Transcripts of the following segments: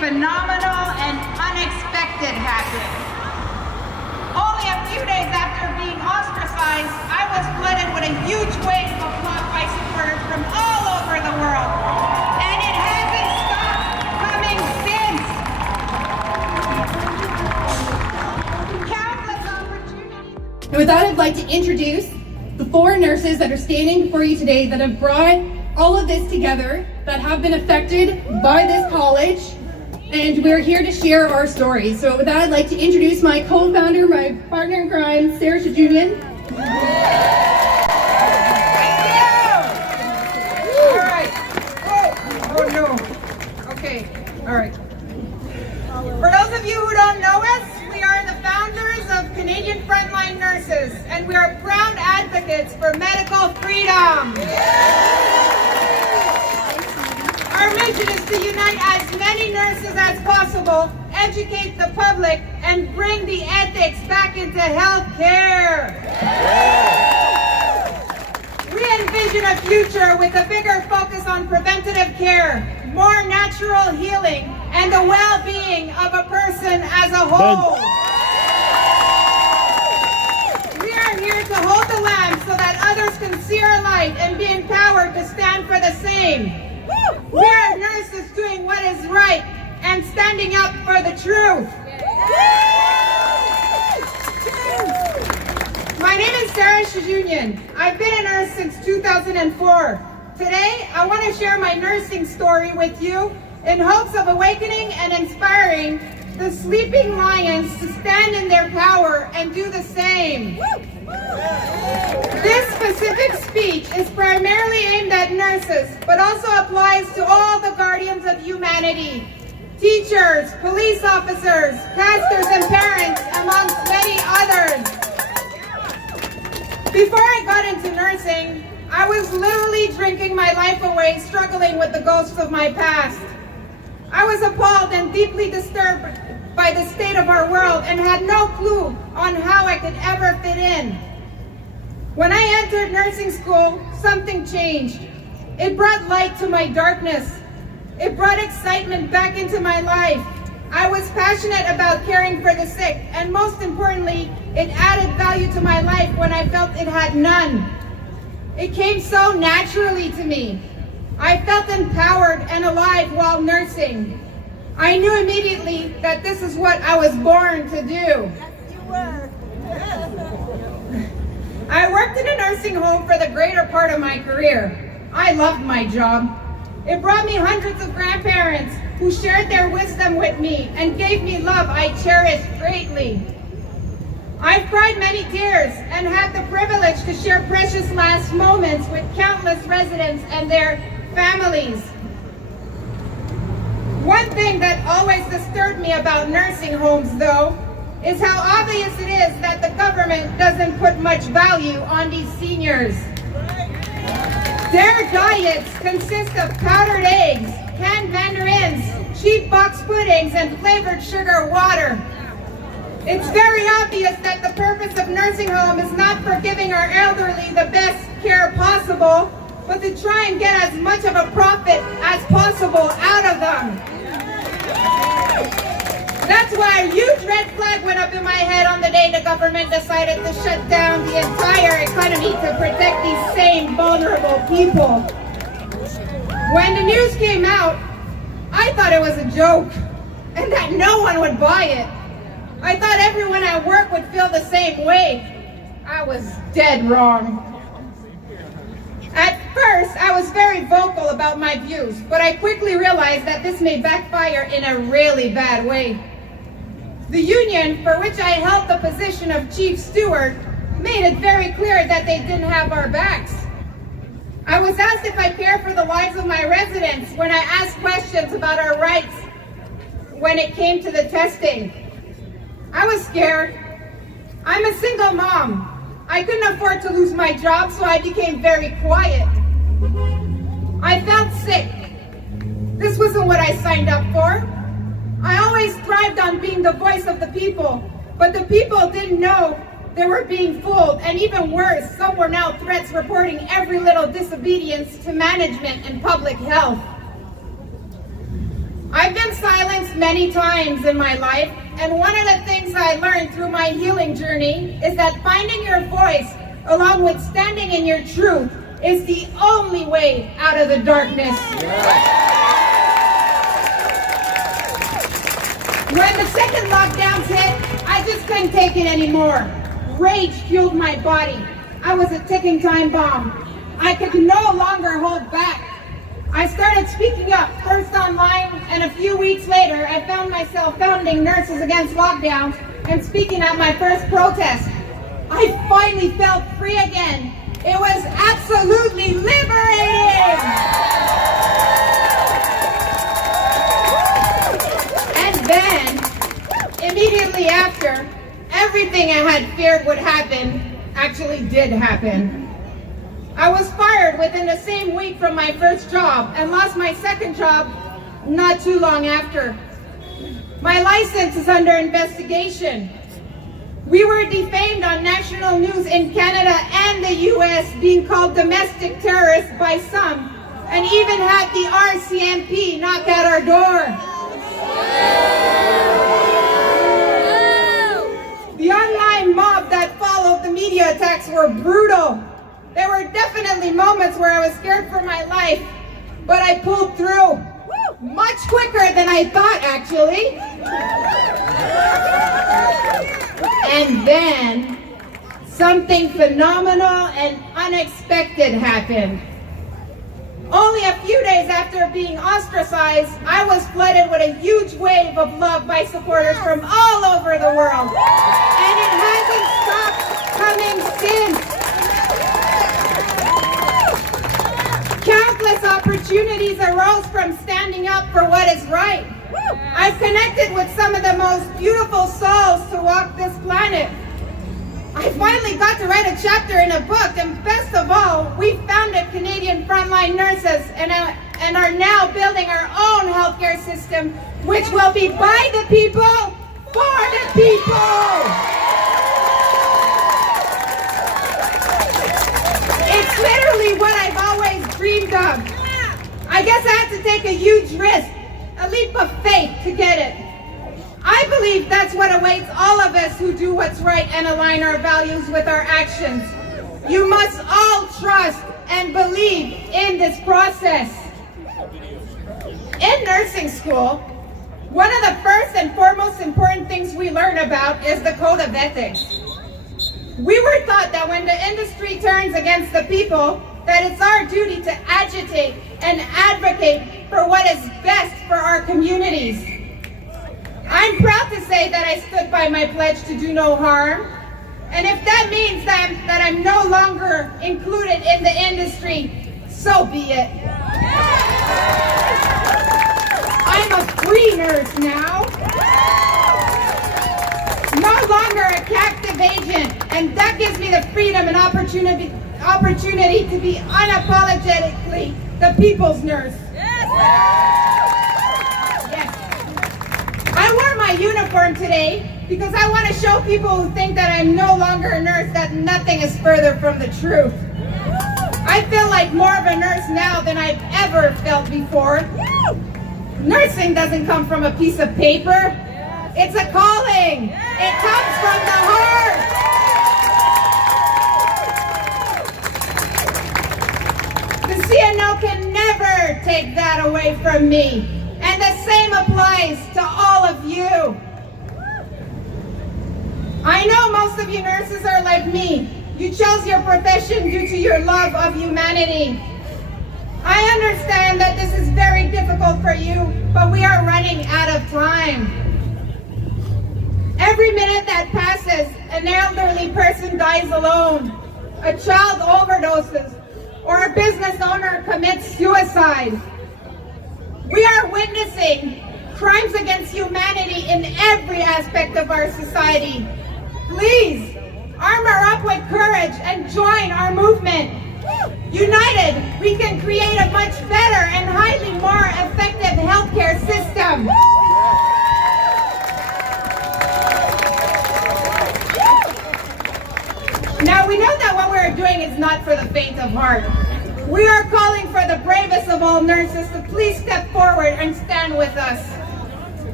phenomenal and unexpected happened. Only a few days after being ostracized, I was flooded with a huge wave of applause by supporters from all over the world. And it hasn't stopped coming since. Countless opportunities. And with that, I'd like to introduce the 4 nurses that are standing before you today that have brought all of this together, that have been affected by this college, and we're here to share our stories. So with that, I'd like to introduce my co-founder, my partner in crime, Sarah Shajulian. All right. Oh no. Okay. All right. For those of you who don't know us, we are the founders of Canadian Frontline Nurses, and we are proud advocates for medical freedom. Our mission is to unite as many nurses as possible, educate the public, and bring the ethics back into healthcare. We envision a future with a bigger focus on preventative care, more natural healing, and the well-being of a person as a whole. We are here to hold the lamp so that others can see our light and be empowered to stand for the same. We are nurses doing what is right and standing up for the truth. My name is Sarah Shajulian. I've been a nurse since 2004. Today, I want to share my nursing story with you in hopes of awakening and inspiring the sleeping lions to stand in their power and do the same. This specific speech is primarily aimed at nurses, but also applies to all the guardians of humanity, teachers, police officers, pastors, and parents, amongst many others. Before I got into nursing, I was literally drinking my life away, struggling with the ghosts of my past. I was appalled and deeply disturbed by the state of our world and had no clue on how I could ever fit in. When I entered nursing school, something changed. It brought light to my darkness. It brought excitement back into my life. I was passionate about caring for the sick, and most importantly, it added value to my life when I felt it had none. It came so naturally to me. I felt empowered and alive while nursing. I knew immediately that this is what I was born to do. Yes, you were. I worked in a nursing home for the greater part of my career. I loved my job. It brought me hundreds of grandparents who shared their wisdom with me and gave me love I cherished greatly. I've cried many tears and had the privilege to share precious last moments with countless residents and their families. One thing that always disturbed me about nursing homes, though, is how obvious it is that the government doesn't put much value on these seniors. Their diets consist of powdered eggs, canned mandarins, cheap box puddings, and flavored sugar water. It's very obvious that the purpose of nursing home is not for giving our elderly the best care possible, but to try and get as much of a profit as possible out of them. That's why a huge red flag went up in my head on the day the government decided to shut down the entire economy to protect these same vulnerable people. When the news came out, I thought it was a joke and that no one would buy it. I thought everyone at work would feel the same way. I was dead wrong. At first, I was very vocal about my views, but I quickly realized that this may backfire in a really bad way. The union, for which I held the position of chief steward, made it very clear that they didn't have our backs. I was asked if I care for the lives of my residents when I asked questions about our rights when it came to the testing. I was scared. I'm a single mom. I couldn't afford to lose my job, so I became very quiet. I felt sick. This wasn't what I signed up for. I always thrived on being the voice of the people, but the people didn't know they were being fooled, and even worse, some were now threats reporting every little disobedience to management and public health. I've been silenced many times in my life, and one of the things I learned through my healing journey is that finding your voice, along with standing in your truth, is the only way out of the darkness. When the second lockdowns hit, I just couldn't take it anymore. Rage fueled my body. I was a ticking time bomb. I could no longer hold back. I started speaking up, first online, and a few weeks later, I found myself founding Nurses Against Lockdowns and speaking at my first protest. I finally felt free again. It was absolutely liberating! And then, immediately after, everything I had feared would happen actually did happen. I was fired within the same week from my first job and lost my second job not too long after. My license is under investigation. We were defamed on national news in Canada and the US, being called domestic terrorists by some, and even had the RCMP knock at our door. The online mob that followed the media attacks were brutal. There were definitely moments where I was scared for my life, but I pulled through. Much quicker than I thought, actually. And then, something phenomenal and unexpected happened. Only a few days after being ostracized, I was flooded with a huge wave of love by supporters from all over the world. And it hasn't stopped coming since. Countless opportunities arose from standing up for what is right. I've connected with some of the most beautiful souls to walk this planet. I finally got to write a chapter in a book, and best of all, we founded Canadian Frontline Nurses and are now building our own healthcare system, which will be by the people, for the people. It's literally what I've always dreamed of. I guess I had to take a huge risk, a leap of faith to get it. I believe that's what awaits all of us who do what's right and align our values with our actions. You must all trust and believe in this process. In nursing school, one of the first and foremost important things we learn about is the code of ethics. We were taught that when the industry turns against the people, that it's our duty to agitate and advocate for what is best for our communities. I'm proud to say that I stood by my pledge to do no harm. And if that means that I'm no longer included in the industry, so be it. I'm a free nurse now. No longer a captive agent, and that gives me the freedom and opportunity to be unapologetically the people's nurse. Yes. I wore my uniform today because I want to show people who think that I'm no longer a nurse that nothing is further from the truth. I feel like more of a nurse now than I've ever felt before. Nursing doesn't come from a piece of paper. It's a calling. It comes from the heart. The CNO can never take that away from me. And the same applies to all of you. I know most of you nurses are like me. You chose your profession due to your love of humanity. I understand that this is very difficult for you, but we are running out of time. Every minute that passes, an elderly person dies alone, a child overdoses, or a business owner commits suicide. We are witnessing crimes against humanity in every aspect of our society. Please, armor up with courage and join our movement. United, we can create a much better and highly more effective healthcare system. Now, we know that what we're doing is not for the faint of heart. We are calling for the bravest of all nurses to please step forward and stand with us.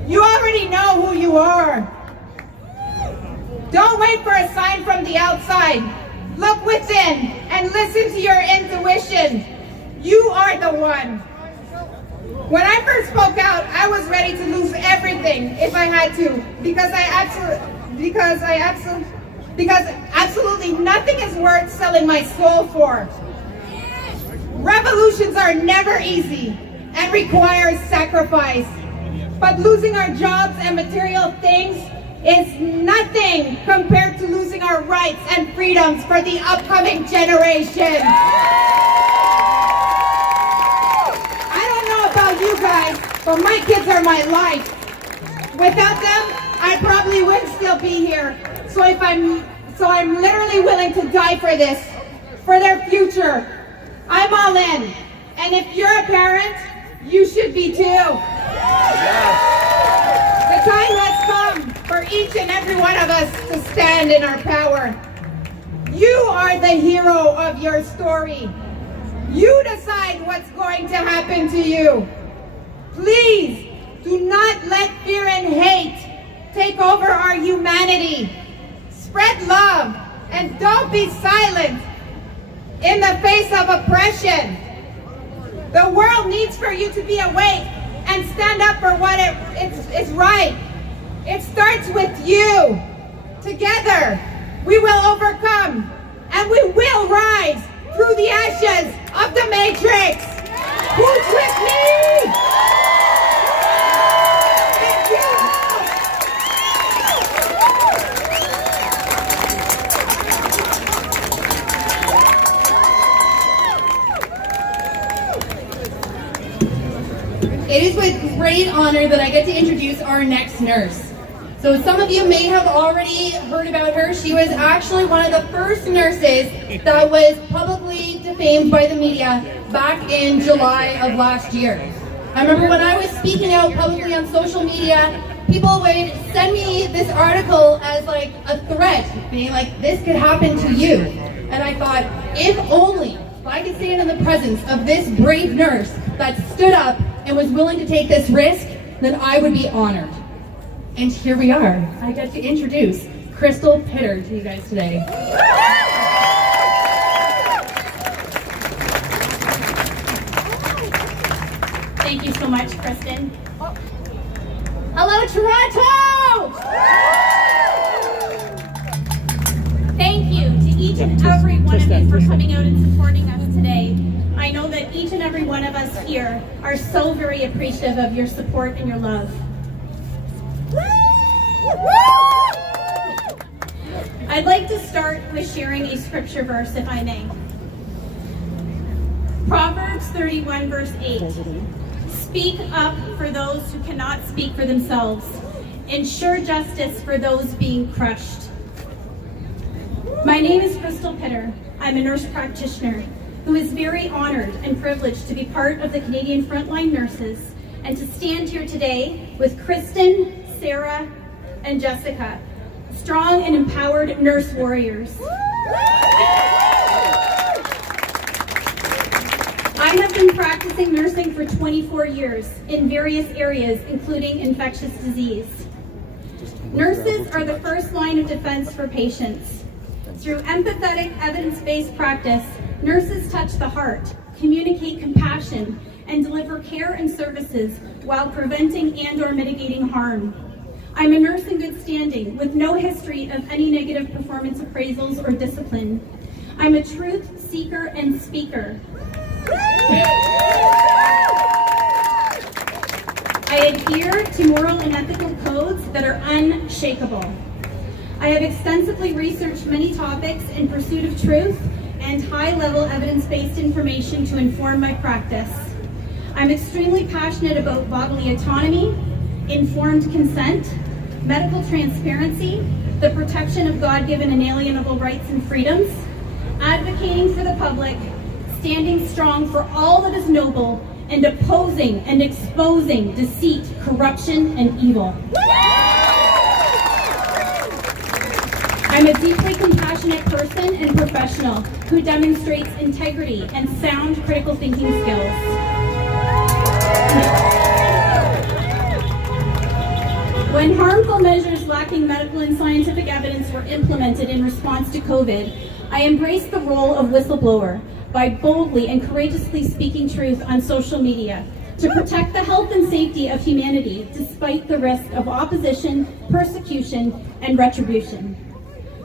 You already know who you are. Don't wait for a sign from the outside. Look within and listen to your intuition. You are the one. When I first spoke out, I was ready to lose everything if I had to, because absolutely nothing is worth selling my soul for. Revolutions are never easy and require sacrifice. But losing our jobs and material things is nothing compared to losing our rights and freedoms for the upcoming generation. I don't know about you guys, but my kids are my life. Without them, I probably wouldn't still be here. So I'm literally willing to die for this, for their future. I'm all in. And if you're a parent, you should be too. The time has come for each and every one of us to stand in our power. You are the hero of your story. You decide what's going to happen to you. Please do not let fear and hate take over our humanity. Spread love and don't be silent in the face of oppression. The world needs for you to be awake and stand up for what is right. It starts with you. Together, we will overcome and we will rise through the ashes of the matrix. Who's with me? Thank you. It is with great honor that I get to introduce our next nurse. So some of you may have already heard about her. She was actually one of the first nurses that was publicly defamed by the media back in July of last year. I remember when I was speaking out publicly on social media, people would send me this article as like a threat, being like, this could happen to you. And I thought, if I could stand in the presence of this brave nurse that stood up and was willing to take this risk, then I would be honored. And here we are. I get to introduce Crystal Pitter to you guys today. Thank you so much, Kristen. Hello, Toronto! Thank you to each and every one of you for coming out and supporting us today. I know that each and every one of us here are so very appreciative of your support and your love. I'd like to start with sharing a scripture verse, if I may. Proverbs 31, verse 8. Speak up for those who cannot speak for themselves. Ensure justice for those being crushed. My name is Crystal Pitter. I'm a nurse practitioner who is very honored and privileged to be part of the Canadian Frontline nurses and to stand here today with Kristen, Sarah, and Jessica, strong and empowered nurse warriors. I have been practicing nursing for 24 years in various areas, including infectious disease. Nurses are the first line of defense for patients. Through empathetic, evidence-based practice, nurses touch the heart, communicate compassion, and deliver care and services while preventing and/or mitigating harm. I'm a nurse in good standing with no history of any negative performance appraisals or discipline. I'm a truth seeker and speaker. I adhere to moral and ethical codes that are unshakable. I have extensively researched many topics in pursuit of truth and high-level evidence-based information to inform my practice. I'm extremely passionate about bodily autonomy, informed consent, medical transparency, the protection of God-given inalienable rights and freedoms, advocating for the public, standing strong for all that is noble, and opposing and exposing deceit, corruption, and evil. I'm a deeply compassionate person and professional who demonstrates integrity and sound critical thinking skills. When harmful measures lacking medical and scientific evidence were implemented in response to COVID, I embraced the role of whistleblower by boldly and courageously speaking truth on social media to protect the health and safety of humanity despite the risk of opposition, persecution, and retribution.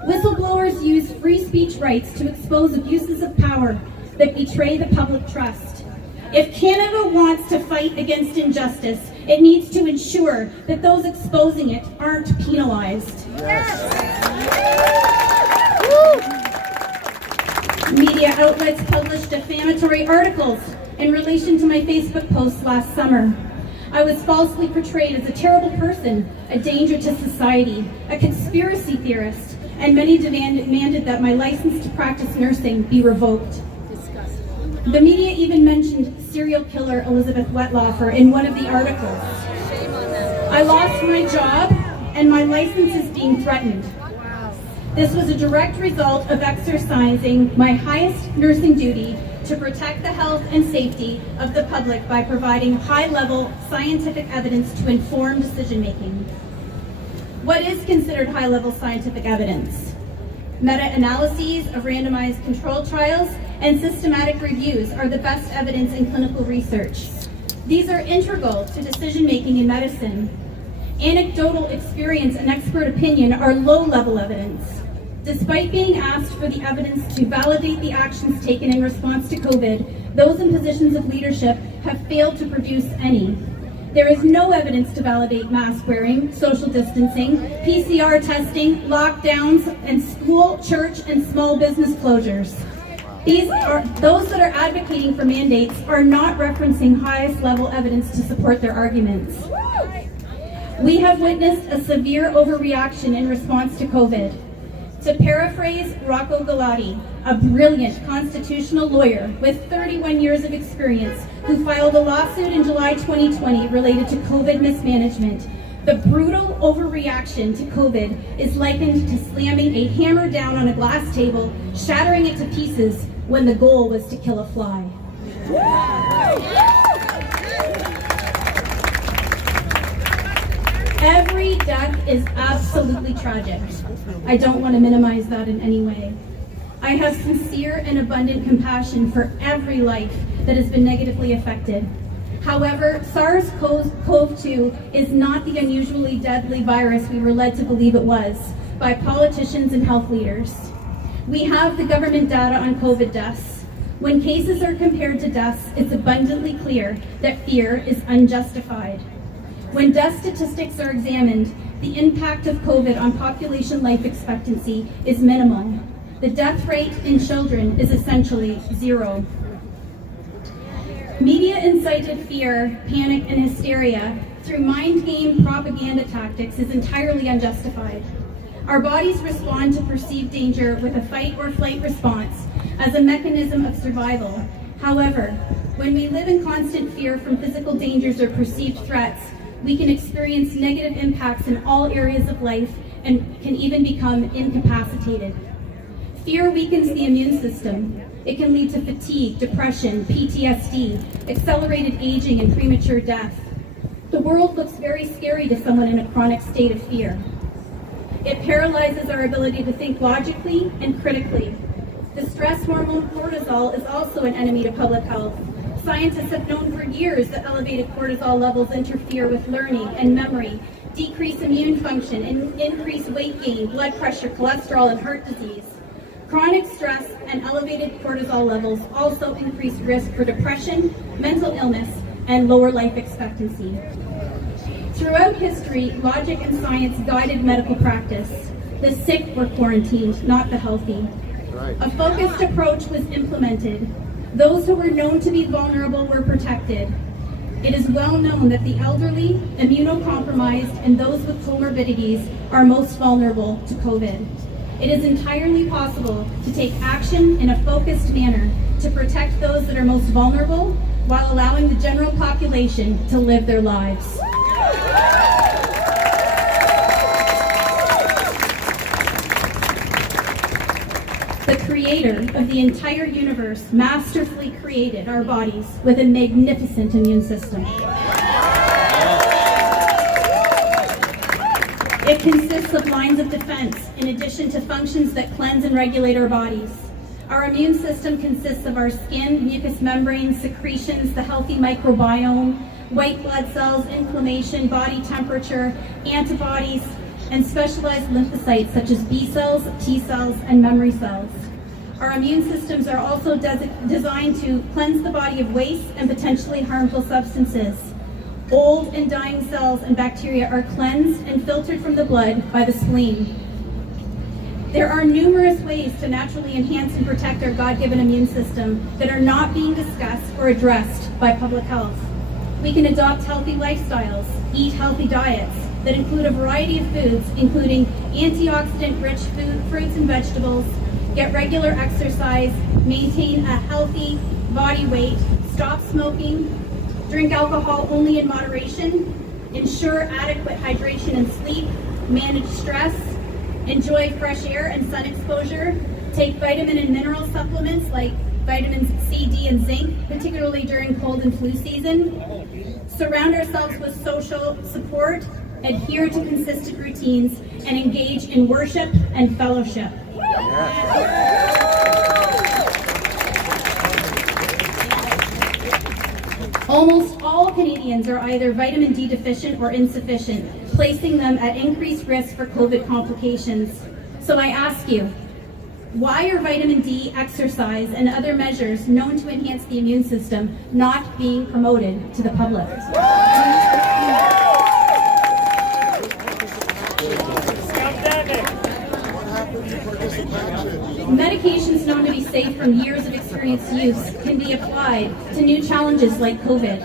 Whistleblowers use free speech rights to expose abuses of power that betray the public trust. If Canada wants to fight against injustice, it needs to ensure that those exposing it aren't penalized. Media outlets published defamatory articles in relation to my Facebook posts last summer. I was falsely portrayed as a terrible person, a danger to society, a conspiracy theorist, and many demanded that my license to practice nursing be revoked. The media even mentioned serial killer Elizabeth Wettlaufer in one of the articles. I lost my job and my license is being threatened. This was a direct result of exercising my highest nursing duty to protect the health and safety of the public by providing high-level scientific evidence to inform decision-making. What is considered high-level scientific evidence? Meta-analyses of randomized controlled trials and systematic reviews are the best evidence in clinical research. These are integral to decision-making in medicine. Anecdotal experience and expert opinion are low-level evidence. Despite being asked for the evidence to validate the actions taken in response to COVID, those in positions of leadership have failed to produce any. There is no evidence to validate mask wearing, social distancing, PCR testing, lockdowns, and school, church, and small business closures. Those that are advocating for mandates are not referencing highest level evidence to support their arguments. We have witnessed a severe overreaction in response to COVID. To paraphrase Rocco Galati, a brilliant constitutional lawyer with 31 years of experience who filed a lawsuit in July 2020 related to COVID mismanagement, the brutal overreaction to COVID is likened to slamming a hammer down on a glass table, shattering it to pieces when the goal was to kill a fly. Every death is absolutely tragic. I don't want to minimize that in any way. I have sincere and abundant compassion for every life that has been negatively affected. However, SARS-CoV-2 is not the unusually deadly virus we were led to believe it was by politicians and health leaders. We have the government data on COVID deaths. When cases are compared to deaths, it's abundantly clear that fear is unjustified. When death statistics are examined, the impact of COVID on population life expectancy is minimal. The death rate in children is essentially zero. Media incited fear, panic, and hysteria through mind game propaganda tactics is entirely unjustified. Our bodies respond to perceived danger with a fight or flight response as a mechanism of survival. However, when we live in constant fear from physical dangers or perceived threats, we can experience negative impacts in all areas of life and can even become incapacitated. Fear weakens the immune system. It can lead to fatigue, depression, PTSD, accelerated aging, and premature death. The world looks very scary to someone in a chronic state of fear. It paralyzes our ability to think logically and critically. The stress hormone cortisol is also an enemy to public health. Scientists have known for years that elevated cortisol levels interfere with learning and memory, decrease immune function, and increase weight gain, blood pressure, cholesterol, and heart disease. Chronic stress and elevated cortisol levels also increase risk for depression, mental illness, and lower life expectancy. Throughout history, logic and science guided medical practice. The sick were quarantined, not the healthy. A focused approach was implemented. Those who were known to be vulnerable were protected. It is well known that the elderly, immunocompromised, and those with comorbidities are most vulnerable to COVID. It is entirely possible to take action in a focused manner to protect those that are most vulnerable while allowing the general population to live their lives. the creator of the entire universe masterfully created our bodies with a magnificent immune system. It consists of lines of defense in addition to functions that cleanse and regulate our bodies. Our immune system consists of our skin, mucous membranes, secretions, the healthy microbiome, white blood cells, inflammation, body temperature, antibodies, and specialized lymphocytes such as B cells, T cells, and memory cells. Our immune systems are also designed to cleanse the body of waste and potentially harmful substances. Old and dying cells and bacteria are cleansed and filtered from the blood by the spleen. There are numerous ways to naturally enhance and protect our God-given immune system that are not being discussed or addressed by public health. We can adopt healthy lifestyles, eat healthy diets that include a variety of foods, including antioxidant-rich fruits and vegetables, get regular exercise, maintain a healthy body weight, stop smoking, drink alcohol only in moderation, ensure adequate hydration and sleep, manage stress, enjoy fresh air and sun exposure, take vitamin and mineral supplements like vitamins C, D, and zinc, particularly during cold and flu season, surround ourselves with social support, adhere to consistent routines, and engage in worship and fellowship. Almost all Canadians are either vitamin D deficient or insufficient, placing them at increased risk for COVID complications. So I ask you, why are vitamin D, exercise, and other measures known to enhance the immune system not being promoted to the public? Medications known to be safe from years of experienced use can be applied to new challenges like COVID.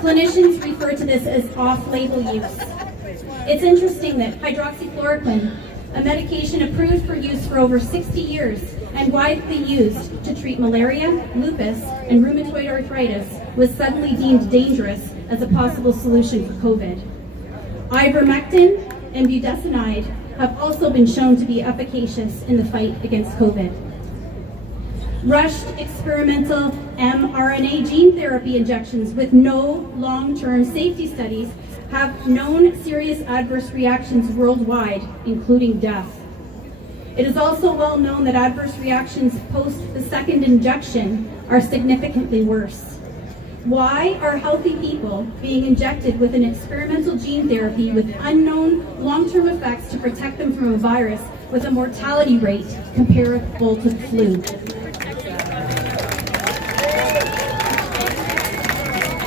Clinicians refer to this as off-label use. It's interesting that hydroxychloroquine, a medication approved for use for over 60 years and widely used to treat malaria, lupus, and rheumatoid arthritis, was suddenly deemed dangerous as a possible solution for COVID. Ivermectin and budesonide have also been shown to be efficacious in the fight against COVID. Rushed experimental mRNA gene therapy injections with no long-term safety studies have known serious adverse reactions worldwide, including death. It is also well known that adverse reactions post the second injection are significantly worse. Why are healthy people being injected with an experimental gene therapy with unknown long-term effects to protect them from a virus with a mortality rate comparable to the flu?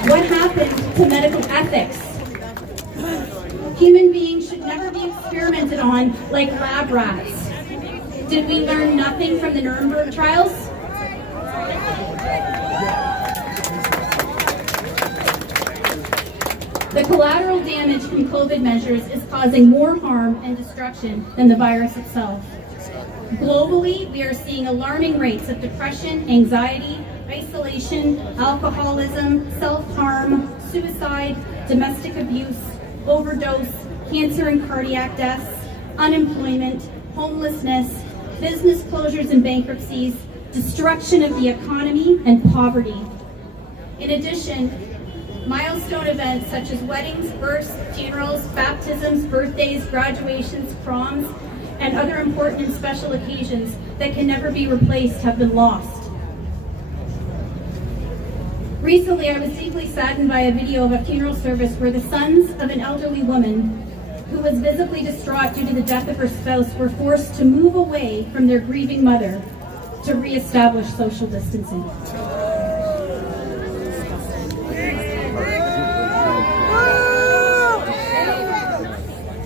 What happened to medical ethics? Human beings should never be experimented on like lab rats. Did we learn nothing from the Nuremberg trials? The collateral damage from COVID measures is causing more harm and destruction than the virus itself. Globally, we are seeing alarming rates of depression, anxiety, isolation, alcoholism, self-harm, suicide, domestic abuse, overdose, cancer and cardiac deaths, unemployment, homelessness, business closures and bankruptcies, destruction of the economy, and poverty. In addition, milestone events such as weddings, births, funerals, baptisms, birthdays, graduations, proms, and other important and special occasions that can never be replaced have been lost. Recently, I was deeply saddened by a video of a funeral service where the sons of an elderly woman who was visibly distraught due to the death of her spouse were forced to move away from their grieving mother to reestablish social distancing.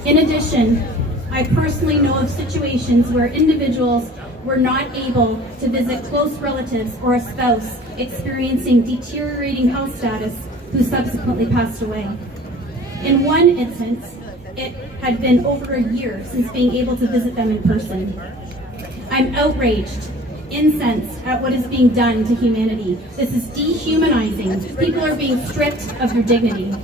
In addition, I personally know of situations where individuals were not able to visit close relatives or a spouse experiencing deteriorating health status who subsequently passed away. In one instance, it had been over a year since being able to visit them in person. I'm outraged, incensed at what is being done to humanity. This is dehumanizing. People are being stripped of their dignity.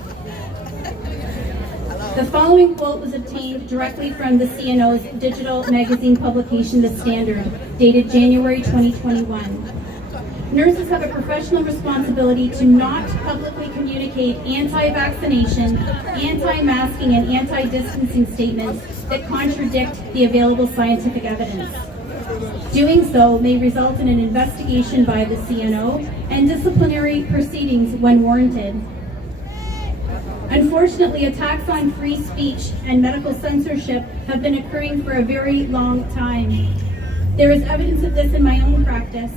The following quote was obtained directly from the CNO's digital magazine publication, The Standard, dated January 2021. Nurses have a professional responsibility to not publicly communicate anti-vaccination, anti-masking, and anti-distancing statements that contradict the available scientific evidence. Doing so may result in an investigation by the CNO and disciplinary proceedings when warranted. Unfortunately, attacks on free speech and medical censorship have been occurring for a very long time. There is evidence of this in my own practice.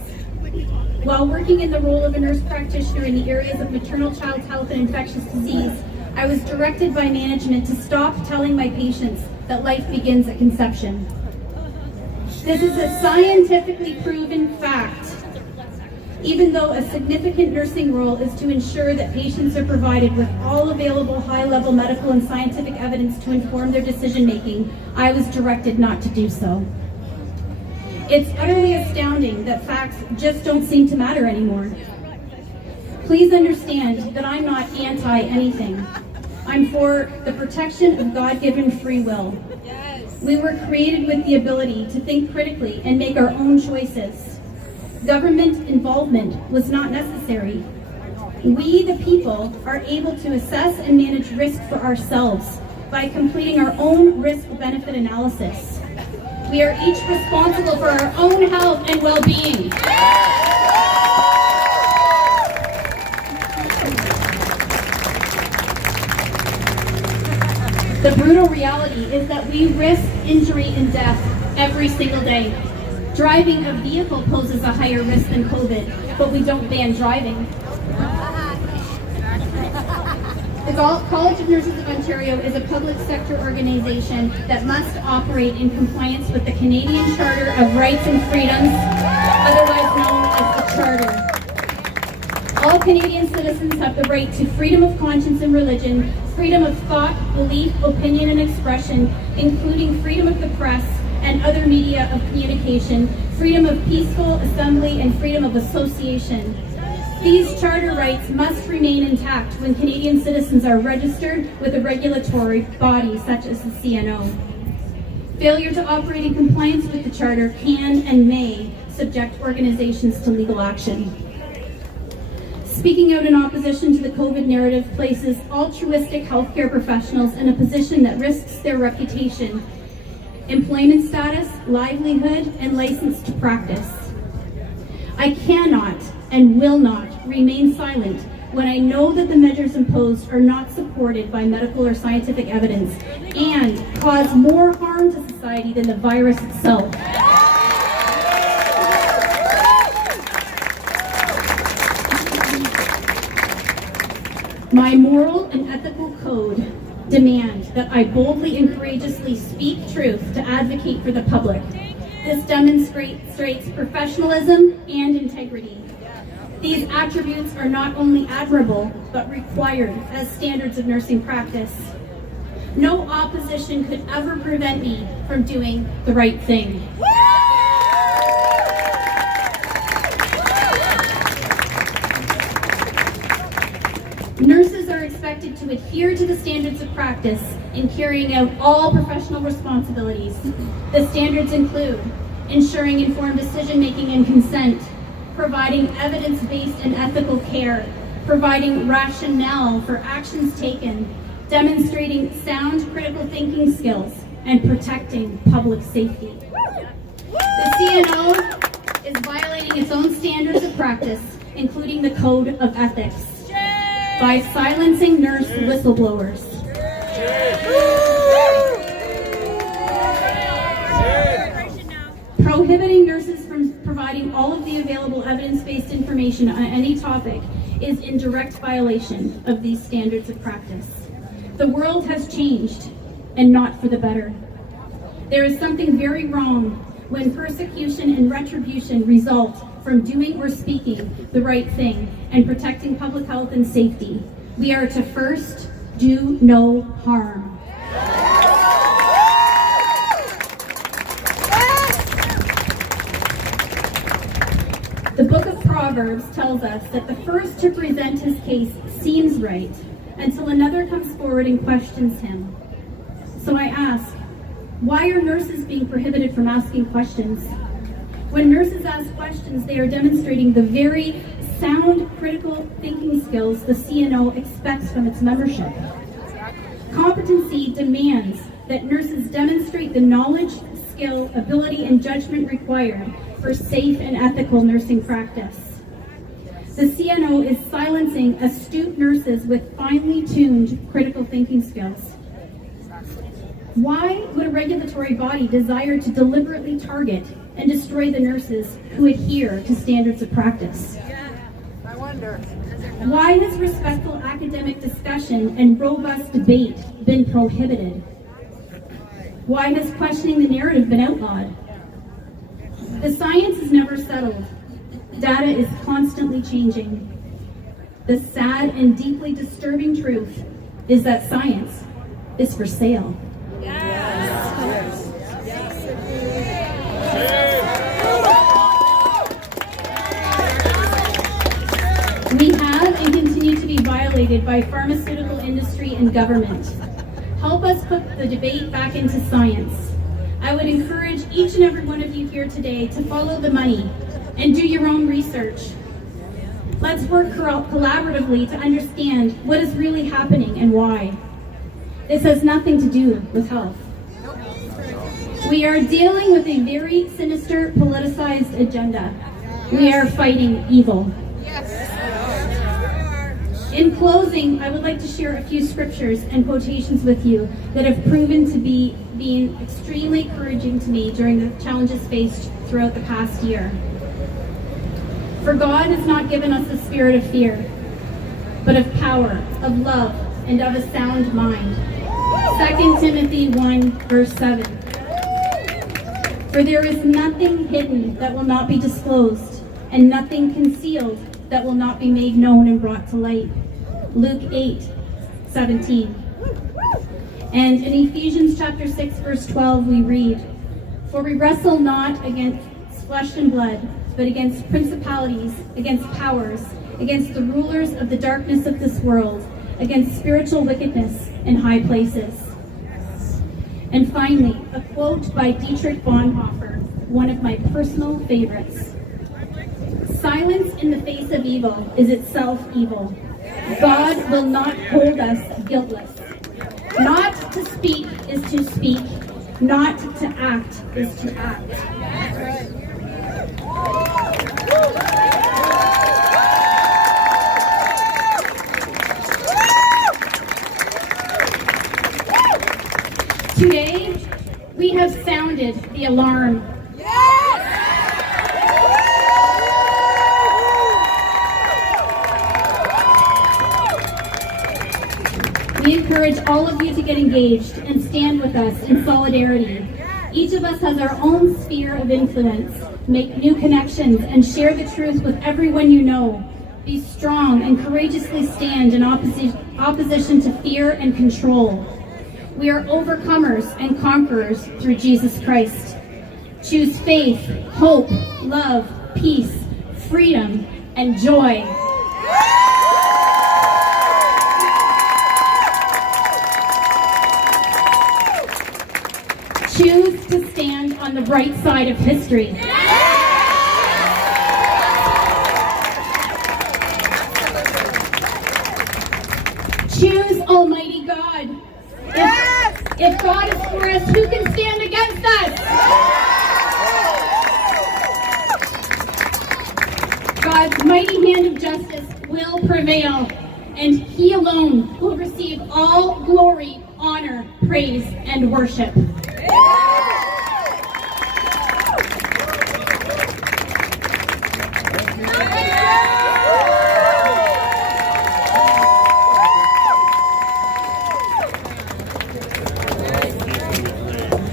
While working in the role of a nurse practitioner in the areas of maternal child health and infectious disease, I was directed by management to stop telling my patients that life begins at conception. This is a scientifically proven fact. Even though a significant nursing role is to ensure that patients are provided with all available high-level medical and scientific evidence to inform their decision-making, I was directed not to do so. It's utterly astounding that facts just don't seem to matter anymore. Please understand that I'm not anti-anything. I'm for the protection of God-given free will. We were created with the ability to think critically and make our own choices. Government involvement was not necessary. We, the people, are able to assess and manage risk for ourselves by completing our own risk-benefit analysis. We are each responsible for our own health and well-being. The brutal reality is that we risk injury and death every single day. Driving a vehicle poses a higher risk than COVID, but we don't ban driving. The College of Nurses of Ontario is a public sector organization that must operate in compliance with the Canadian Charter of Rights and Freedoms, otherwise known as the Charter. All Canadian citizens have the right to freedom of conscience and religion, freedom of thought, belief, opinion, and expression, including freedom of the press and other media of communication, freedom of peaceful assembly, and freedom of association. These charter rights must remain intact when Canadian citizens are registered with a regulatory body such as the CNO. Failure to operate in compliance with the charter can and may subject organizations to legal action. Speaking out in opposition to the COVID narrative places altruistic healthcare professionals in a position that risks their reputation, employment status, livelihood, and license to practice. I cannot and will not remain silent when I know that the measures imposed are not supported by medical or scientific evidence and cause more harm to society than the virus itself. My moral and ethical code demand that I boldly and courageously speak truth to advocate for the public. This demonstrates professionalism and integrity. These attributes are not only admirable, but required as standards of nursing practice. No opposition could ever prevent me from doing the right thing. Nurses are expected to adhere to the standards of practice in carrying out all professional responsibilities. The standards include ensuring informed decision-making and consent, providing evidence-based and ethical care, providing rationale for actions taken, demonstrating sound critical thinking skills, and protecting public safety. The CNO is violating its own standards of practice, including the Code of Ethics, by silencing nurse whistleblowers. Prohibiting nurses from providing all of the available evidence-based information on any topic is in direct violation of these standards of practice. The world has changed, and not for the better. There is something very wrong when persecution and retribution result from doing or speaking the right thing and protecting public health and safety. We are to first do no harm. The book of Proverbs tells us that the first to present his case seems right until another comes forward and questions him. So I ask, why are nurses being prohibited from asking questions? When nurses ask questions, they are demonstrating the very sound critical thinking skills the CNO expects from its membership. Competency demands that nurses demonstrate the knowledge, skill, ability, and judgment required for safe and ethical nursing practice. The CNO is silencing astute nurses with finely tuned critical thinking skills. Why would a regulatory body desire to deliberately target and destroy the nurses who adhere to standards of practice? I wonder. Why has respectful academic discussion and robust debate been prohibited? Why has questioning the narrative been outlawed? The science is never settled. Data is constantly changing. The sad and deeply disturbing truth is that science is for sale. We have and continue to be violated by pharmaceutical industry and government. Help us put the debate back into science. I would encourage each and every one of you here today to follow the money and do your own research. Let's work collaboratively to understand what is really happening and why. This has nothing to do with health. We are dealing with a very sinister, politicized agenda. We are fighting evil. In closing, I would like to share a few scriptures and quotations with you that have proven to be being extremely encouraging to me during the challenges faced throughout the past year. For God has not given us a spirit of fear, but of power, of love, and of a sound mind. 2 Timothy 1, verse 7. For there is nothing hidden that will not be disclosed, and nothing concealed that will not be made known and brought to light. Luke 8, 17. And in Ephesians chapter 6, verse 12, we read, For we wrestle not against flesh and blood, but against principalities, against powers, against the rulers of the darkness of this world, against spiritual wickedness in high places. And finally, a quote by Dietrich Bonhoeffer, one of my personal favorites. Silence in the face of evil is itself evil. God will not hold us guiltless. Not to speak is to speak. Not to act is to act. Today, we have sounded the alarm. We encourage all of you to get engaged and stand with us in solidarity. Each of us has our own sphere of influence. Make new connections and share the truth with everyone you know. Be strong and courageously stand in opposition to fear and control. We are overcomers and conquerors through Jesus Christ. Choose faith, hope, love, peace, freedom, and joy. Choose to stand on the right side of history. Choose Almighty God. If God is for us, who can stand against us? God's mighty hand of justice will prevail, and He alone will receive all glory, honor, praise, and worship.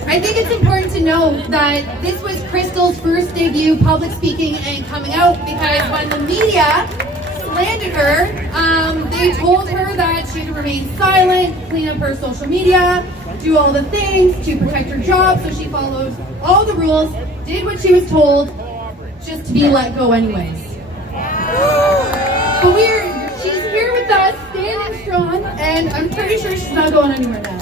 I think it's important to note that this was Crystal's first debut public speaking and coming out, because when the media slandered her, they told her that she had to remain silent, clean up her social media, do all the things to protect her job, so she followed all the rules, did what she was told, just to be let go anyways. But she's here with us, standing strong, and I'm pretty sure she's not going anywhere now.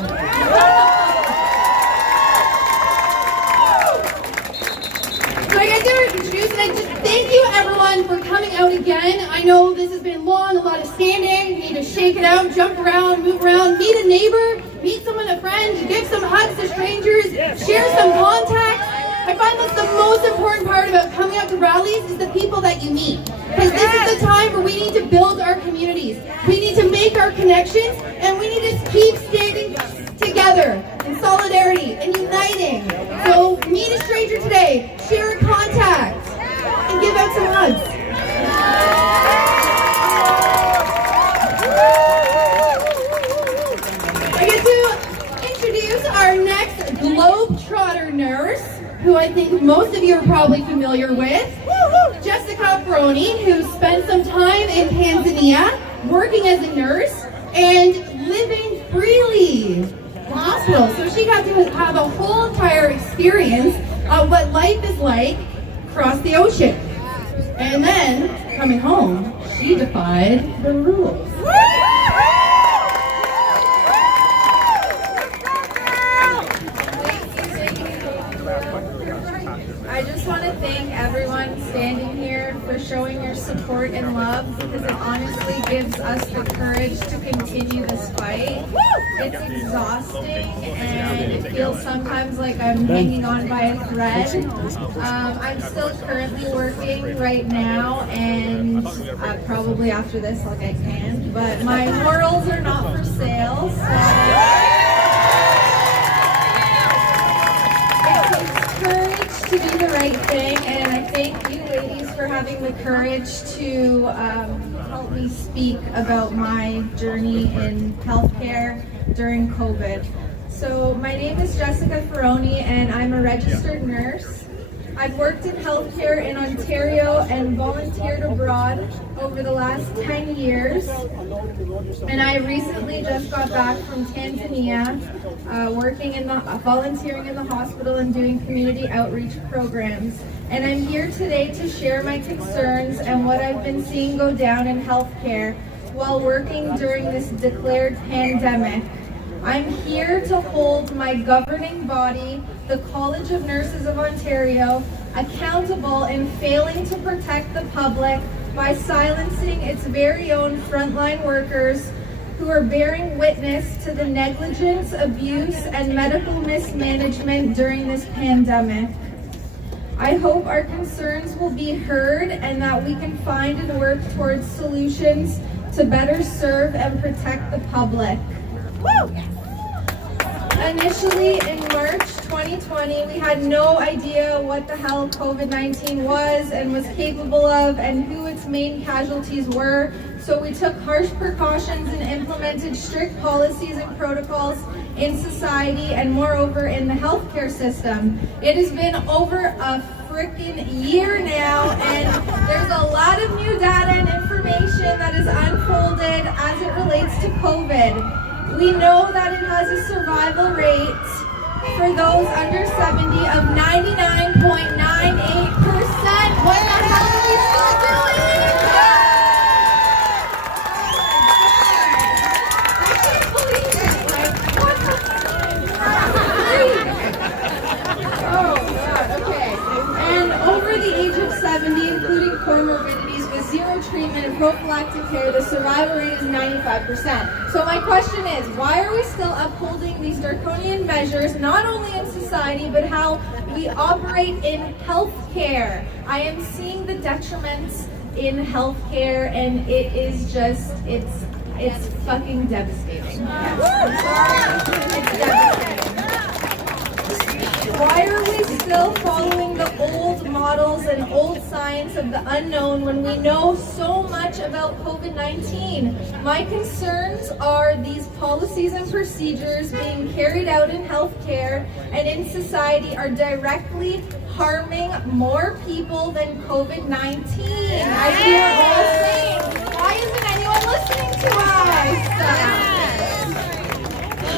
Thank you everyone for coming out again. I know this has been long, a lot of standing. You need to shake it out, jump around, move around, meet a neighbor, meet someone, a friend, give some hugs to strangers, share some contacts. I find that's the most important part about coming out to rallies is the people that you meet. Because this is the time where we need to build our communities. We need to make our connections, and we need to keep standing together in solidarity and uniting. So meet a stranger today, share a contact, and give out some hugs. I get to introduce our next Globetrotter nurse, who I think most of you are probably familiar with, Jessica Ferroni, who spent some time in Tanzania working as a nurse and living freely in the hospital. So she got to have a whole entire experience of what life is like across the ocean. And then, coming home, she defied the rules. I just want to thank everyone standing here for showing your support and love, because it honestly gives us the courage to continue this fight. It's exhausting and it feels sometimes like I'm hanging on by a thread. I'm still currently working right now, and probably after this I'll get canned, but my morals are not for sale, so to do the right thing, and I thank you ladies for having the courage to help me speak about my journey in healthcare during COVID. So my name is Jessica Ferroni and I'm a registered nurse. I've worked in healthcare in Ontario and volunteered abroad over the last 10 years. And I recently just got back from Tanzania, volunteering in the hospital and doing community outreach programs. And I'm here today to share my concerns and what I've been seeing go down in healthcare while working during this declared pandemic. I'm here to hold my governing body, the College of Nurses of Ontario, accountable in failing to protect the public by silencing its very own frontline workers who are bearing witness to the negligence, abuse, and medical mismanagement during this pandemic. I hope our concerns will be heard and that we can find and work towards solutions to better serve and protect the public. Woo! Initially, in March 2020, we had no idea what the hell COVID-19 was and was capable of and who its main casualties were, so we took harsh precautions and implemented strict policies and protocols in society and moreover in the healthcare system. It has been over a freaking year now, and there's a lot of new data and information that is unfolded as it relates to COVID. We know that it has a survival rate for those under 70 of 99.98%. What the hell are we still doing? I can't believe it. Like, what the Oh, God, okay. And over the age of 70, including comorbidities with zero treatment and prophylactic care, the survival rate is 95%. So my question is, why are we still upholding these draconian measures, not only in society, but how we operate in healthcare? I am seeing the detriments in healthcare, and it is just, it's fucking devastating. I'm sorry, it's devastating. Why are we still following the old models and old science of the unknown when we know so much about COVID-19? My concerns are these policies and procedures being carried out in healthcare and in society are directly harming more people than COVID-19. As we are all saying, why isn't anyone listening to us?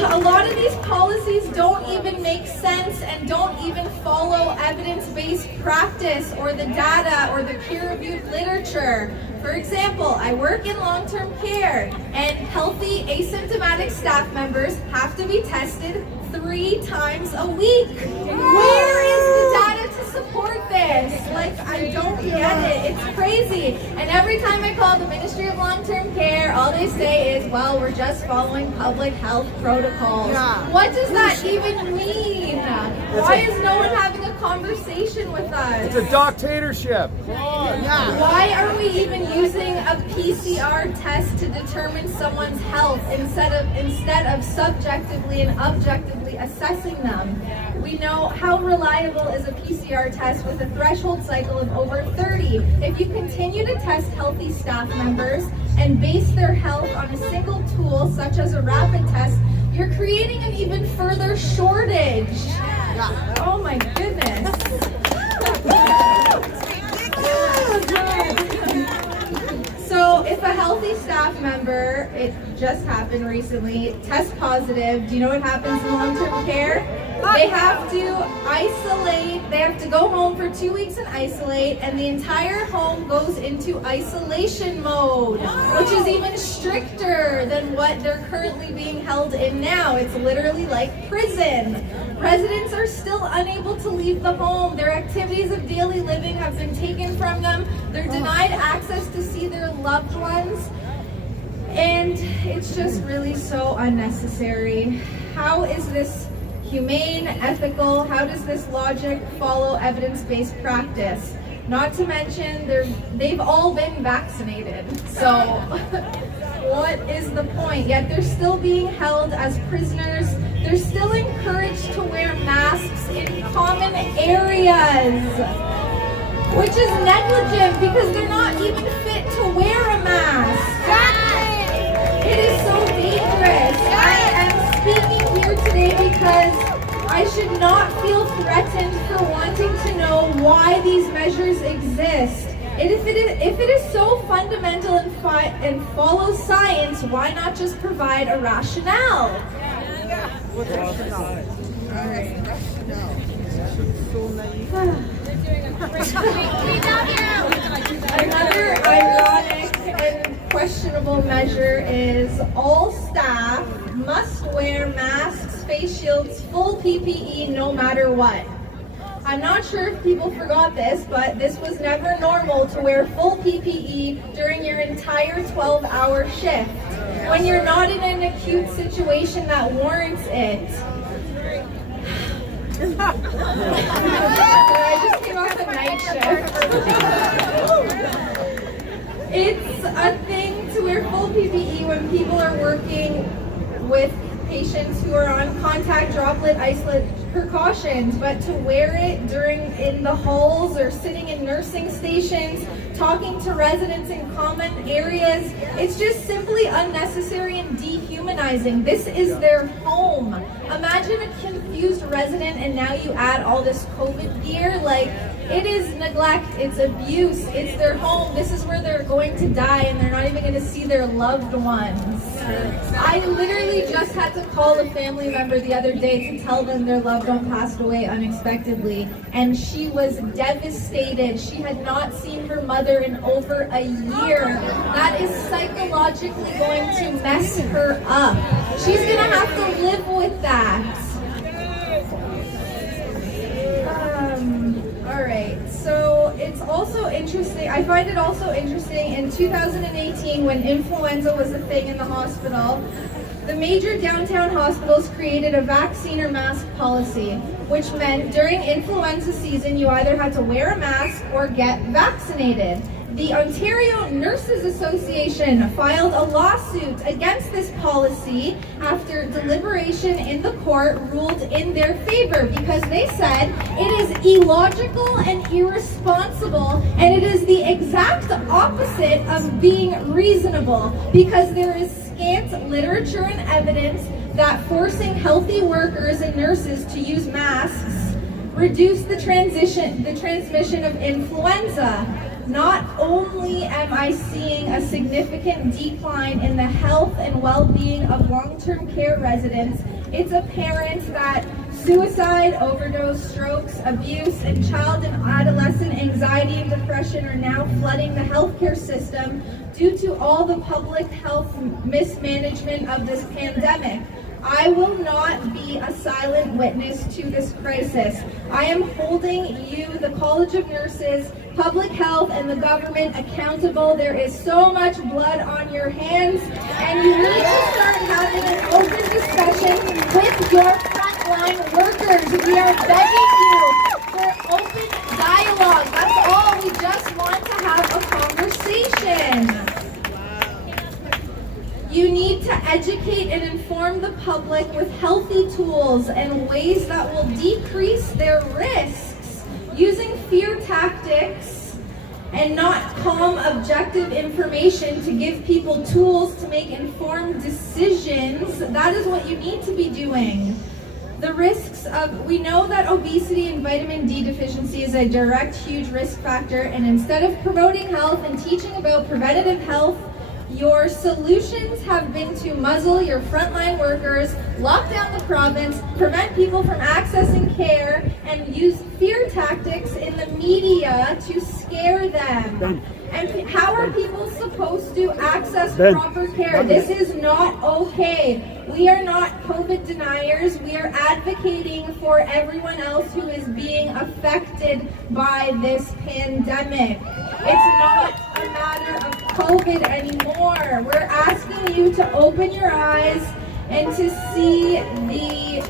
A lot of these policies don't even make sense and don't even follow evidence-based practice or the data or the peer-reviewed literature. For example, I work in long-term care, and healthy asymptomatic staff members have to be tested 3 times a week. Where is the data to support this? this? Like, I don't get it. It's crazy. And every time I call the Ministry of Long-Term Care, all they say is, well, we're just following public health protocols. What does that even mean? Why is no one having a conversation with us? It's a dictatorship. Why are we even using a PCR test to determine someone's health instead of subjectively and objectively assessing them? We know how reliable is a PCR test with a threshold cycle of over 30. If you continue to test healthy staff members and base their health on a single tool, such as a rapid test, you're creating an even further shortage. Oh my goodness. So if a healthy staff member, it just happened recently, tests positive, do you know what happens in long-term care? They have to isolate, they have to go home for 2 weeks and isolate, and the entire home goes into isolation mode, which is even stricter than what they're currently being held in now. It's literally like prison. Residents are still unable to leave the home. Their activities of daily living have been taken from them. They're denied access to see their loved ones. And it's just really so unnecessary. How is this humane, ethical? How does this logic follow evidence-based practice? Not to mention, they've all been vaccinated. So what is the point? Yet they're still being held as prisoners. They're still encouraged to wear masks in common areas, which is negligent because they're not even fit to wear a mask. It is so dangerous. I am speaking here today because I should not feel threatened for wanting to know why these measures exist. And if it is so fundamental and follows science, why not just provide a rationale? What's rationale? Alright, rationale. Another ironic and questionable measure is all staff must wear masks, face shields, full PPE no matter what. I'm not sure if people forgot this, but this was never normal to wear full PPE during your entire 12-hour shift when you're not in an acute situation that warrants it. I just came off a night shift. It's a thing to wear full PPE when people are working with patients who are on contact droplet isolate precautions, but to wear it in the halls or sitting in nursing stations, talking to residents in common areas, it's just simply unnecessary and dehumanizing. This is their home. Imagine a confused resident and now you add all this COVID gear. Like, it is neglect, it's abuse, it's their home. This is where they're going to die and they're not even going to see their loved ones. I literally just had to call a family member the other day to tell them their loved one passed away unexpectedly, and she was devastated. She had not seen her mother in over a year. That is psychologically going to mess her up. She's going to have to live with that. Alright, so it's also interesting, I find it also interesting, in 2018 when influenza was a thing in the hospital, the major downtown hospitals created a vaccine or mask policy, which meant during influenza season you either had to wear a mask or get vaccinated. The Ontario Nurses Association filed a lawsuit against this policy after deliberation in the court ruled in their favor because they said it is illogical and irresponsible, and it is the exact opposite of being reasonable because there is scant literature and evidence that forcing healthy workers and nurses to use masks reduce the transmission of influenza. Not only am I seeing a significant decline in the health and well-being of long-term care residents, it's apparent that suicide, overdose, strokes, abuse, and child and adolescent anxiety and depression are now flooding the healthcare system due to all the public health mismanagement of this pandemic. I will not be a silent witness to this crisis. I am holding you, the College of Nurses, public health, and the government accountable. There is so much blood on your hands, and you need to start having an open discussion with your frontline workers. We are begging you for open dialogue. That's all. We just want to have a conversation. You need to educate and inform the public with healthy tools and ways that will decrease their risks. Using fear tactics and not calm, objective information to give people tools to make informed decisions, that is what you need to be doing. The risks of, we know that obesity and vitamin D deficiency is a direct, huge risk factor, and instead of promoting health and teaching about preventative health, your solutions have been to muzzle your frontline workers, lock down the province, prevent people from accessing care, and use fear tactics in the media to scare them. And how are people supposed to access proper care? This is not okay. We are not COVID deniers. We are advocating for everyone else who is being affected by this pandemic. It's not a matter of COVID anymore. We're asking you to open your eyes and to see the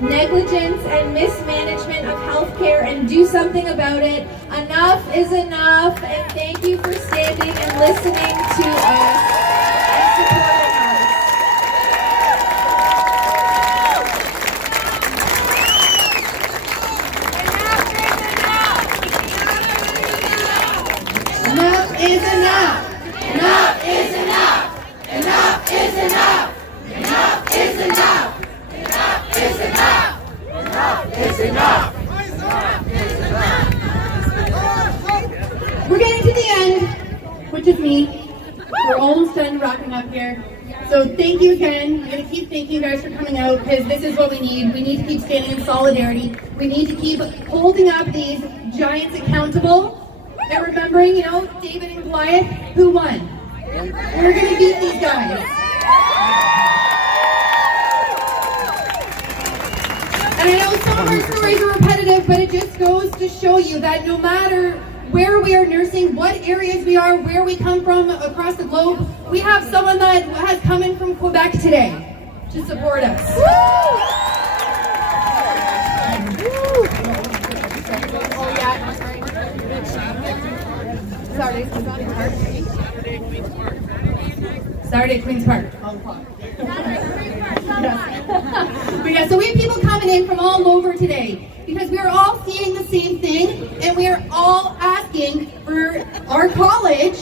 negligence and mismanagement of healthcare and do something about it. Enough is enough, and thank you for standing and listening to us and supporting us. Enough is enough. Enough is enough. Enough is enough. Enough is enough. Enough is enough. Enough is enough. We're getting to the end, which is me. We're almost done wrapping up here. So thank you again. I'm going to keep thanking you guys for coming out, because this is what we need. We need to keep standing in solidarity. We need to keep holding up these giants accountable. And remembering, David and Goliath, who won? We're going to beat these guys. And I know some of our stories are repetitive, but it just goes to show you that no matter where we are nursing, what areas we are, where we come from across the globe, we have someone that has come in from Quebec today to support us. Saturday, Queen's Park. But yeah, so we have people coming in from all over today because we are all seeing the same thing, and we are all asking for our college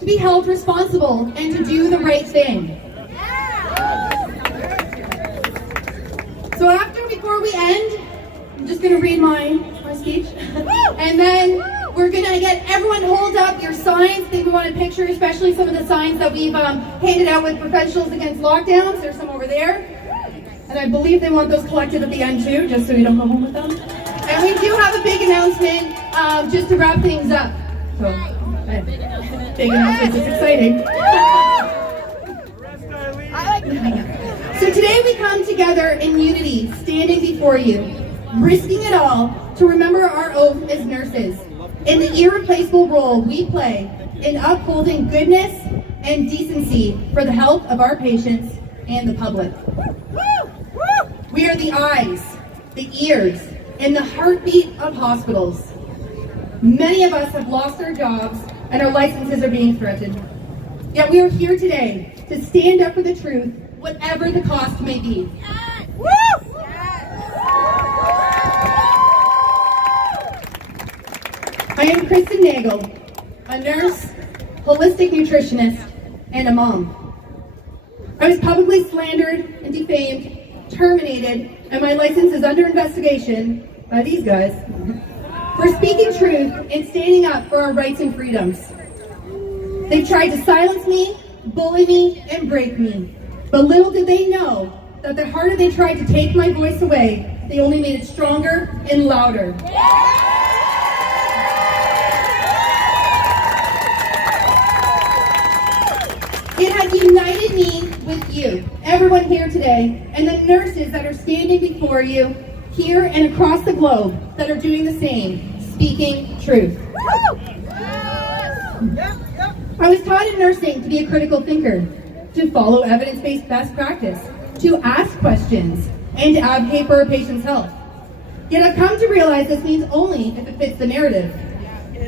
to be held responsible and to do the right thing. So before we end, I'm just going to read my speech, and then we're going to get everyone hold up your signs that we want to picture, especially some of the signs that we've handed out with Professionals Against Lockdowns. There's some over there. And I believe they want those collected at the end too, just so we don't go home with them. And we do have a big announcement just to wrap things up. So, big announcement, it's exciting. So today we come together in unity, standing before you, risking it all to remember our oath as nurses and the irreplaceable role we play in upholding goodness and decency for the health of our patients and the public. We are the eyes, the ears, and the heartbeat of hospitals. Many of us have lost our jobs and our licenses are being threatened. Yet we are here today to stand up for the truth, whatever the cost may be. I am Kristen Nagel, a nurse, holistic nutritionist, and a mom. I was publicly slandered and defamed, terminated, and my license is under investigation by these guys for speaking truth and standing up for our rights and freedoms. They've tried to silence me, bully me, and break me. But little did they know that the harder they tried to take my voice away, they only made it stronger and louder. It has united me with you, everyone here today, and the nurses that are standing before you here and across the globe that are doing the same, speaking truth. I was taught in nursing to be a critical thinker, to follow evidence-based best practice, to ask questions, and to advocate for a patient's health. Yet I've come to realize this means only if it fits the narrative.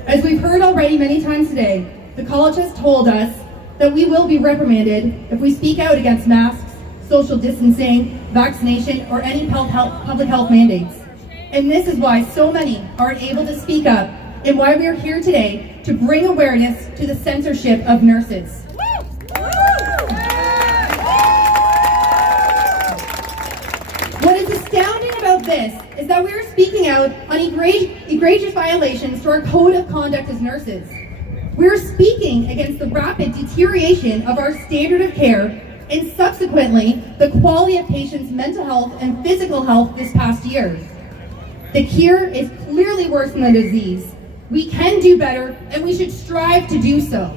As we've heard already many times today, the college has told us that we will be reprimanded if we speak out against masks, social distancing, vaccination, or any public health mandates. And this is why so many aren't able to speak up, and why we are here today to bring awareness to the censorship of nurses. What is astounding about this is that we are speaking out on egregious violations to our code of conduct as nurses. We are speaking against the rapid deterioration of our standard of care and subsequently the quality of patients' mental health and physical health this past year. The cure is clearly worse than the disease. We can do better, and we should strive to do so.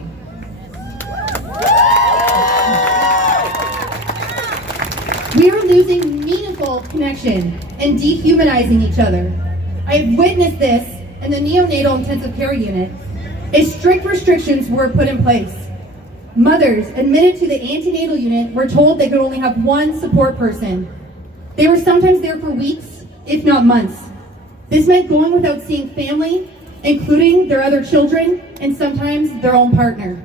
We are losing meaningful connection and dehumanizing each other. I have witnessed this in the neonatal intensive care unit as strict restrictions were put in place. Mothers admitted to the antenatal unit were told they could only have one support person. They were sometimes there for weeks, if not months. This meant going without seeing family, including their other children, and sometimes their own partner.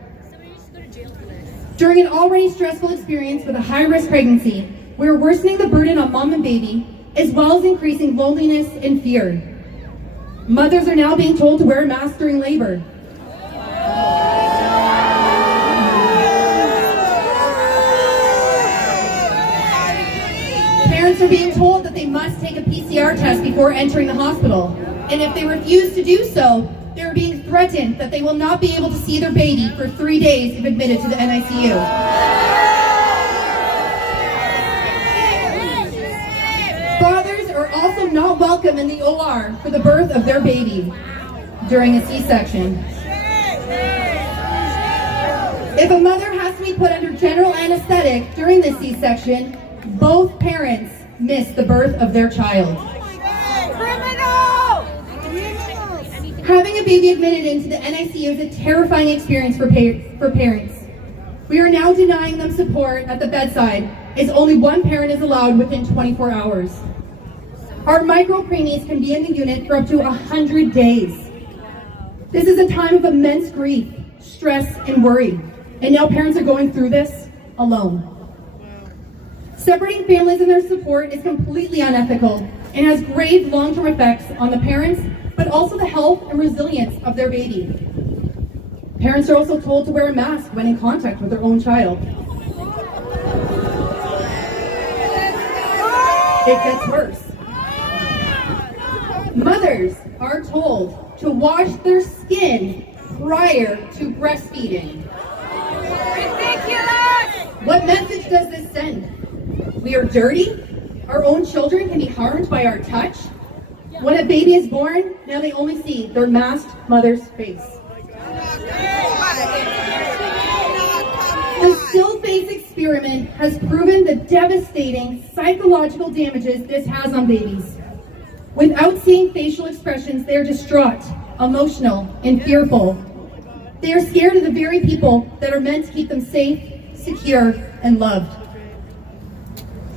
During an already stressful experience with a high-risk pregnancy, we are worsening the burden on mom and baby, as well as increasing loneliness and fear. Mothers are now being told to wear a mask during labor. Parents are being told that they must take a PCR test before entering the hospital. And if they refuse to do so, they're being threatened that they will not be able to see their baby for 3 days if admitted to the NICU. Fathers are also not welcome in the OR for the birth of their baby during a C-section. If a mother has to be put under general anesthetic during the C-section, both parents miss the birth of their child. Having a baby admitted into the NICU is a terrifying experience for parents. We are now denying them support at the bedside, as only one parent is allowed within 24 hours. Our micro-preemies can be in the unit for up to 100 days. This is a time of immense grief, stress, and worry, and now parents are going through this alone. Separating families and their support is completely unethical and has grave long-term effects on the parents, but also the health and resilience of their baby. Parents are also told to wear a mask when in contact with their own child. It gets worse. Mothers are told to wash their skin prior to breastfeeding. Ridiculous! What message does this send? We are dirty? Our own children can be harmed by our touch? When a baby is born, now they only see their masked mother's face. The still-face experiment has proven the devastating psychological damages this has on babies. Without seeing facial expressions, they are distraught, emotional, and fearful. They are scared of the very people that are meant to keep them safe, secure, and loved.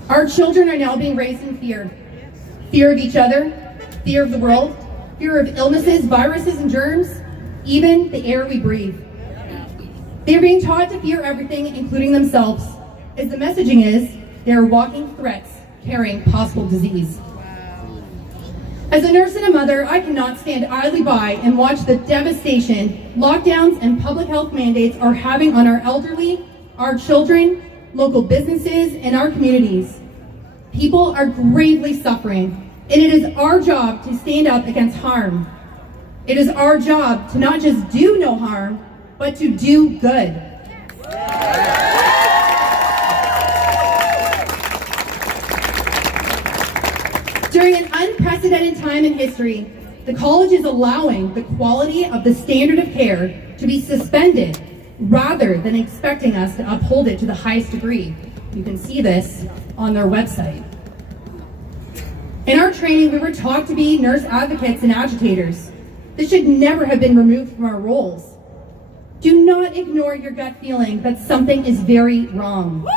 Our children are now being raised in fear. Fear of each other, fear of the world, fear of illnesses, viruses, and germs, even the air we breathe. They are being taught to fear everything, including themselves, as the messaging is they are walking threats carrying possible disease. As a nurse and a mother, I cannot stand idly by and watch the devastation lockdowns and public health mandates are having on our elderly, our children, local businesses, and our communities. People are gravely suffering, and it is our job to stand up against harm. It is our job to not just do no harm, but to do good. During an unprecedented time in history, the college is allowing the quality of the standard of care to be suspended rather than expecting us to uphold it to the highest degree. You can see this on their website. In our training, we were taught to be nurse advocates and agitators. This should never have been removed from our roles. Do not ignore your gut feeling that something is very wrong.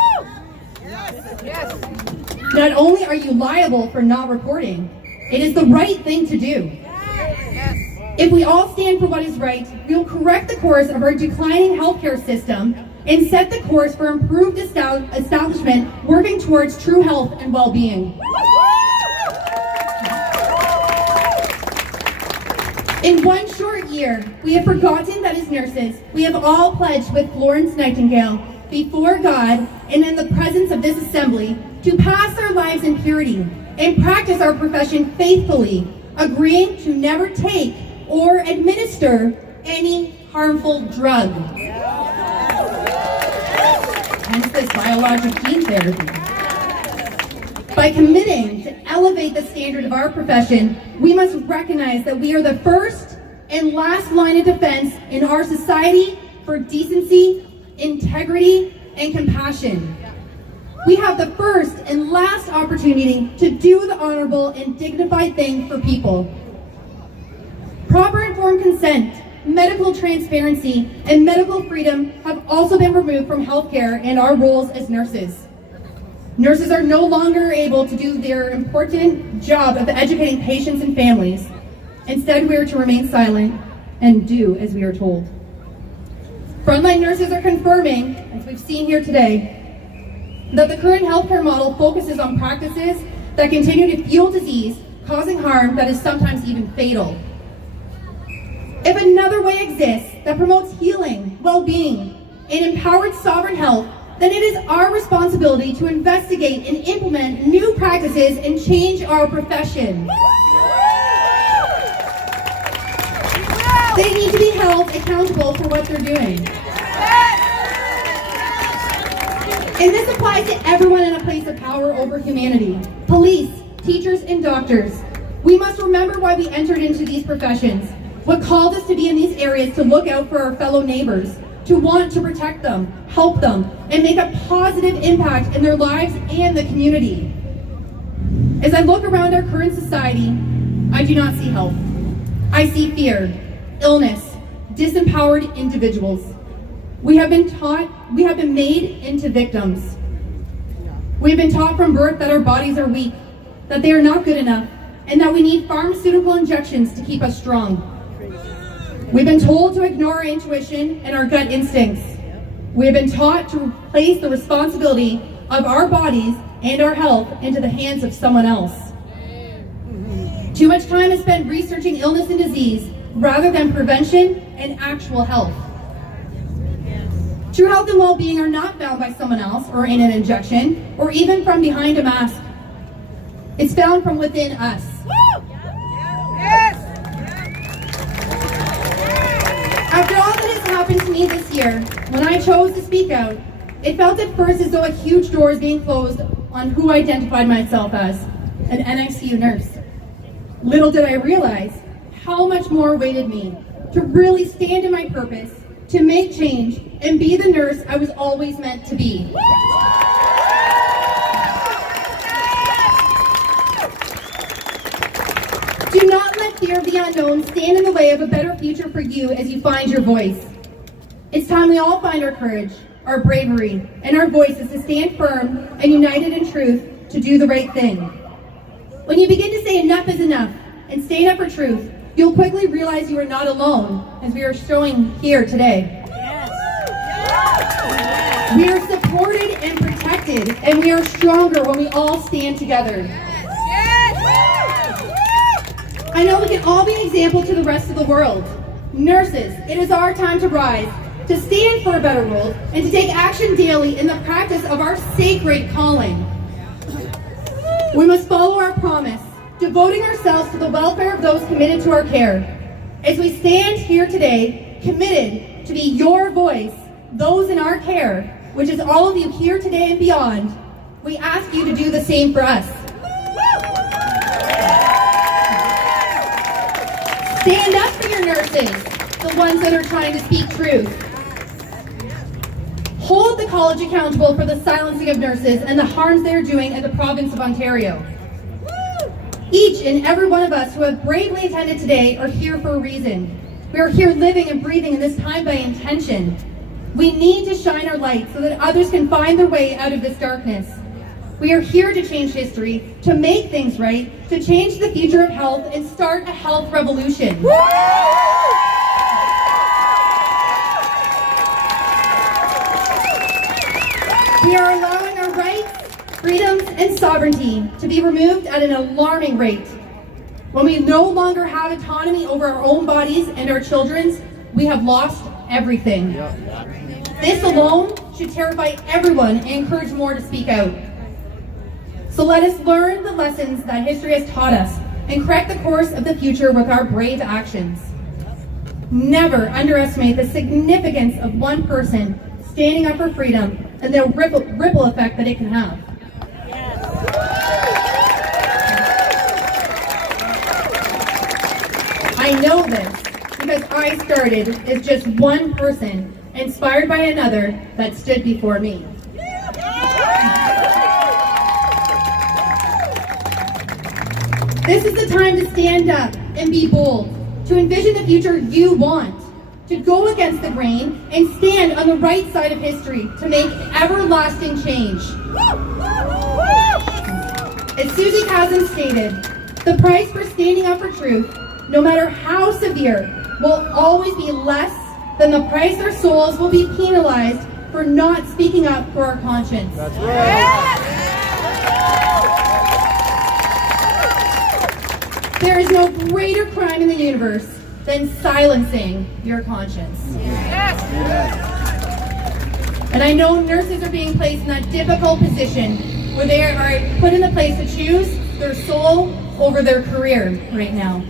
Not only are you liable for not reporting, it is the right thing to do. If we all stand for what is right, we will correct the course of our declining healthcare system and set the course for improved establishment working towards true health and well-being. In one short year, we have forgotten that as nurses, we have all pledged with Florence Nightingale before God and in the presence of this assembly to pass our lives in purity and practice our profession faithfully, agreeing to never take or administer any harmful drug. Hence this biologic gene therapy. By committing to elevate the standard of our profession, we must recognize that we are the first and last line of defense in our society for decency, integrity, and compassion. We have the first and last opportunity to do the honorable and dignified thing for people. Proper informed consent, medical transparency, and medical freedom have also been removed from healthcare and our roles as nurses. Nurses are no longer able to do their important job of educating patients and families. Instead, we are to remain silent and do as we are told. Frontline nurses are confirming, as we've seen here today, that the current healthcare model focuses on practices that continue to fuel disease, causing harm that is sometimes even fatal. If another way exists that promotes healing, well-being, and empowered sovereign health, then it is our responsibility to investigate and implement new practices and change our profession. They need to be held accountable for what they're doing. And this applies to everyone in a place of power over humanity. Police, teachers, and doctors. We must remember why we entered into these professions, what called us to be in these areas to look out for our fellow neighbors, to want to protect them, help them, and make a positive impact in their lives and the community. As I look around our current society, I do not see help. I see fear, illness, disempowered individuals. We have been made into victims. We have been taught from birth that our bodies are weak, that they are not good enough, and that we need pharmaceutical injections to keep us strong. We've been told to ignore our intuition and our gut instincts. We have been taught to place the responsibility of our bodies and our health into the hands of someone else. Too much time is spent researching illness and disease rather than prevention and actual health. True health and well-being are not found by someone else or in an injection or even from behind a mask. It's found from within us. After all that has happened to me this year, when I chose to speak out, it felt at first as though a huge door is being closed on who I identified myself as, an NICU nurse. Little did I realize how much more awaited me to really stand in my purpose, to make change, and be the nurse I was always meant to be. Do not let fear of the unknown stand in the way of a better future for you as you find your voice. It's time we all find our courage, our bravery, and our voices to stand firm and united in truth to do the right thing. When you begin to say enough is enough and stand up for truth, you'll quickly realize you are not alone, as we are showing here today. We are supported and protected, and we are stronger when we all stand together. I know we can all be an example to the rest of the world. Nurses, it is our time to rise, to stand for a better world, and to take action daily in the practice of our sacred calling. We must follow our promise, devoting ourselves to the welfare of those committed to our care. As we stand here today, committed to be your voice, those in our care, which is all of you here today and beyond, we ask you to do the same for us. Stand up for your nurses, the ones that are trying to speak truth. hold the college accountable for the silencing of nurses and the harms they are doing in the province of Ontario. Each and every one of us who have bravely attended today are here for a reason. We are here living and breathing in this time by intention. We need to shine our light so that others can find their way out of this darkness. We are here to change history, to make things right, to change the future of health and start a health revolution. We are allowing our rights, freedoms, and sovereignty to be removed at an alarming rate. When we no longer have autonomy over our own bodies and our children's, we have lost everything. This alone should terrify everyone and encourage more to speak out. So let us learn the lessons that history has taught us and correct the course of the future with our brave actions. Never underestimate the significance of one person standing up for freedom and the ripple effect that it can have. I know this because I started as just one person inspired by another that stood before me. This is the time to stand up and be bold, to envision the future you want, to go against the grain and stand on the right side of history to make everlasting change. As Susie Chasm stated, the price for standing up for truth, no matter how severe, will always be less than the price our souls will be penalized for not speaking up for our conscience. That's right. There is no greater crime in the universe than silencing your conscience. And I know nurses are being placed in that difficult position where they are put in the place to choose their soul over their career right now.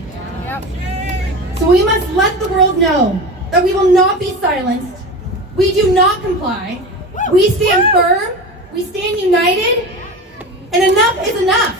So we must let the world know that we will not be silenced. We do not comply. We stand firm. We stand united. And enough is enough.